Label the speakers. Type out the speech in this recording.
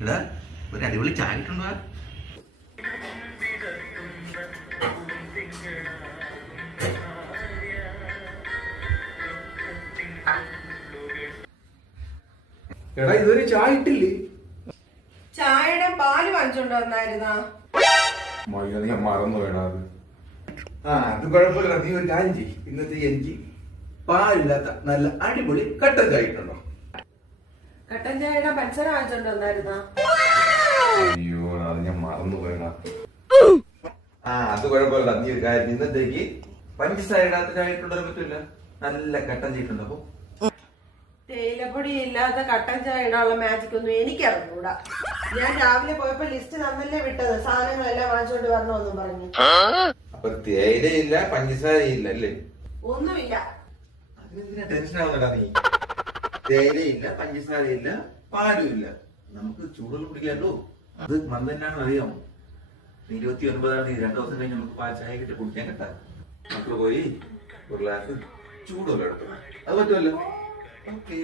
Speaker 1: എടാ ഒരു അടിപൊളി ചായ കിട്ടുണ്ടോ
Speaker 2: എടാ ഇതുവരെ ചായ ഇട്ടില്ലേ
Speaker 3: ചായയുടെ പാൽ വാങ്ങിച്ചോണ്ട് വന്നായിരുന്നാ?
Speaker 2: മയ്യ നീ മറന്നു വേടാ അത്.
Speaker 1: ആ അത് കുഴപ്പമില്ല നീ ഒരു കാര്യം ചെയ്യ്. ഇന്നത്തെ എനിക്ക് പാലില്ലാത്ത നല്ല അടിപൊളി കട്ടൻ ചായ ഇട്ടുണ്ടോ
Speaker 3: കട്ടൻ ചായയുടെ പഞ്ചസാര വാങ്ങിച്ചോണ്ട് വന്നായിരുന്നാ?
Speaker 2: അയ്യോ അത് ഞാൻ മറന്നു പോയടാ.
Speaker 1: ആ അത് കുഴപ്പമില്ല. നീ ഒരു കാര്യം ഇന്നത്തേക്ക് പഞ്ചസാര ഇടാത്ത ചായ ഇട്ടുണ്ടോ പറ്റില്ല നല്ല കട്ടൻ ചായ ഇട്ടുണ്ടോ
Speaker 3: തേയിലപ്പൊടി ഇല്ലാത്ത കട്ടൻ ചായ ഇടാനുള്ള മാജിക് ഒന്നും എനിക്കറിഞ്ഞൂടാ. ഞാൻ രാവിലെ പോയപ്പോ ലിസ്റ്റ് നന്നല്ലേ വിട്ടത്. സാധനങ്ങളെല്ലാം വാങ്ങിച്ചോണ്ട് വരണോന്നും പറഞ്ഞു.
Speaker 1: അപ്പൊ തേയിലയില്ല പഞ്ചസാരയില്ല അല്ലേ?
Speaker 3: ഒന്നുമില്ല.
Speaker 1: അതിനെന്തിനാ ടെൻഷൻ ആവുന്നടാ നീ? തേയിലയില്ല പഞ്ചസാരയില്ല പാലുമില്ല. നമുക്ക് ചൂടുകൾ കുടിക്കാമല്ലോ. അത് മന്ദനാണെന്ന് അറിയാമോ ഇരുപത്തി ഒൻപതാണ് തീയതി രണ്ടു ദിവസം കഴിഞ്ഞ് നമുക്ക് പാൽ കിട്ടി കുടിക്കാൻ കേട്ടാ. മക്കൾ പോയി ഒരു ഗ്ലാസ് ചൂടുവല്ലോ എടുത്തു. അത് പറ്റുമല്ലോ. ഓക്കെ